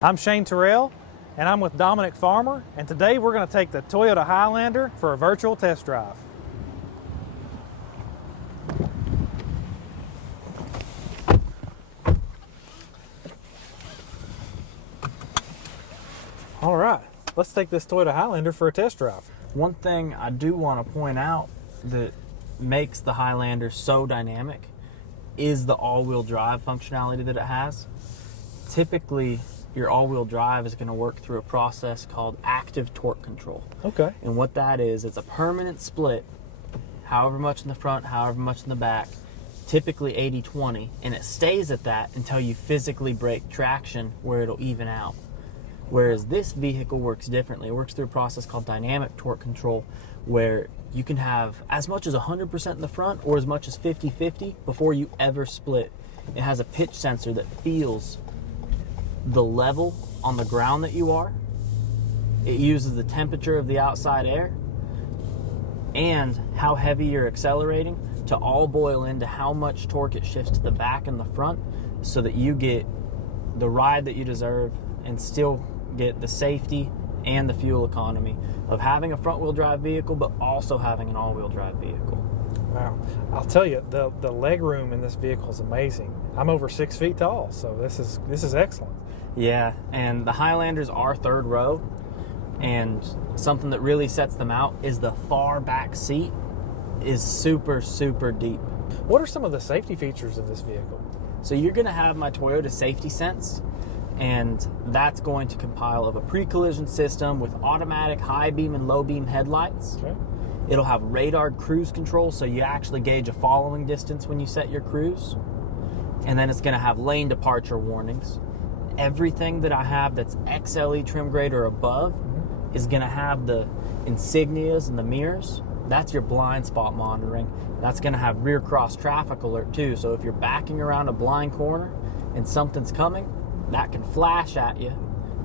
I'm Shane Terrell, and I'm with Dominic Farmer, and today we're going to take the Toyota Highlander for a virtual test drive. All right, let's take this Toyota Highlander for a test drive. One thing I do want to point out that makes the Highlander so dynamic is the all-wheel drive functionality that it has. Typically, your all-wheel drive is going to work through a process called active torque control. Okay. And what that is, it's a permanent split, however much in the front, however much in the back, typically 80-20, and it stays at that until you physically break traction where it'll even out. Whereas this vehicle works differently. It works through a process called dynamic torque control, where you can have as much as 100% in the front or as much as 50-50 before you ever split. It has a pitch sensor that feels the level on the ground that you are. It uses the temperature of the outside air and how heavy you're accelerating to all boil into how much torque it shifts to the back and the front, so that you get the ride that you deserve and still get the safety and the fuel economy of having a front-wheel drive vehicle, but also having an all-wheel drive vehicle. Wow. I'll tell you, the leg room in this vehicle is amazing. I'm over 6 feet tall, so this is excellent. Yeah, and the Highlanders are third row, and something that really sets them out is the far back seat is super, super deep. What are some of the safety features of this vehicle? So you're going to have my Toyota Safety Sense, and that's going to compile of a pre-collision system with automatic high beam and low beam headlights. Okay. It'll have radar cruise control, so you actually gauge a following distance when you set your cruise. And then it's going to have lane departure warnings. Everything that I have that's XLE trim grade or above is going to have the insignias and the mirrors. That's your blind spot monitoring. That's going to have rear cross traffic alert too. So if you're backing around a blind corner and something's coming, that can flash at you,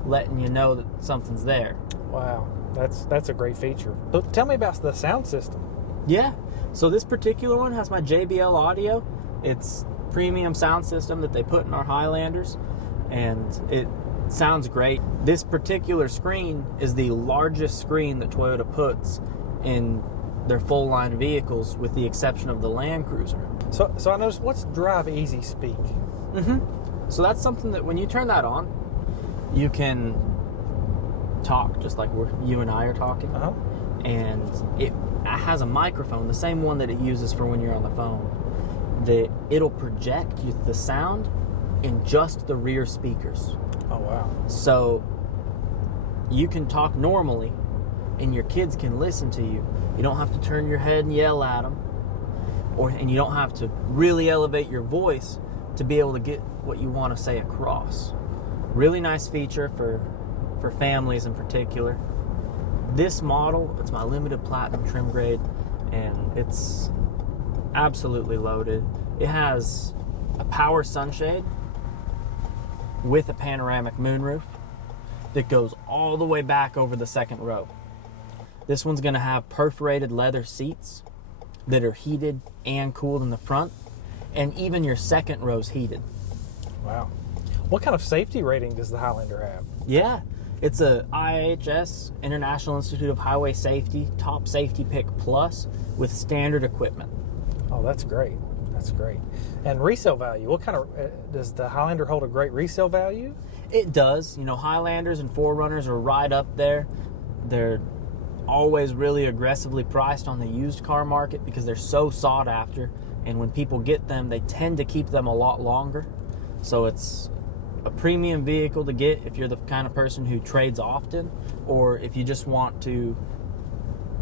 letting you know that something's there. Wow, that's a great feature. But tell me about the sound system. Yeah, so this particular one has my JBL audio. It's premium sound system that they put in our Highlanders, and it sounds great. This particular screen is the largest screen that Toyota puts in their full line vehicles, with the exception of the Land Cruiser. So I noticed, what's Drive Easy Speak? So that's something that when you turn that on, you can talk just like you and I are talking. And it has a microphone, the same one that it uses for when you're on the phone, that it'll project the sound in just the rear speakers. Oh, wow. So you can talk normally and your kids can listen to you. You don't have to turn your head and yell at them, and you don't have to really elevate your voice to be able to get what you want to say across. Really nice feature for families in particular. This model, it's my limited platinum trim grade, and it's absolutely loaded. It has a power sunshade with a panoramic moonroof that goes all the way back over the second row. This one's going to have perforated leather seats that are heated and cooled in the front, and even your second row's heated. Wow. What kind of safety rating does the Highlander have? Yeah, it's a IHS, International Institute of Highway Safety, Top Safety Pick Plus with standard equipment. Oh, that's great. That's great. And resale value, what kind of, does the Highlander hold a great resale value? It does. You know, Highlanders and 4Runners are right up there. They're always really aggressively priced on the used car market because they're so sought after. And when people get them, they tend to keep them a lot longer. So it's a premium vehicle to get if you're the kind of person who trades often, or if you just want to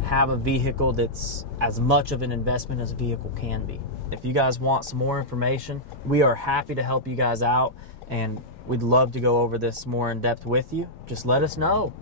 have a vehicle that's as much of an investment as a vehicle can be. If you guys want some more information, we are happy to help you guys out, and we'd love to go over this more in depth with you. Just let us know.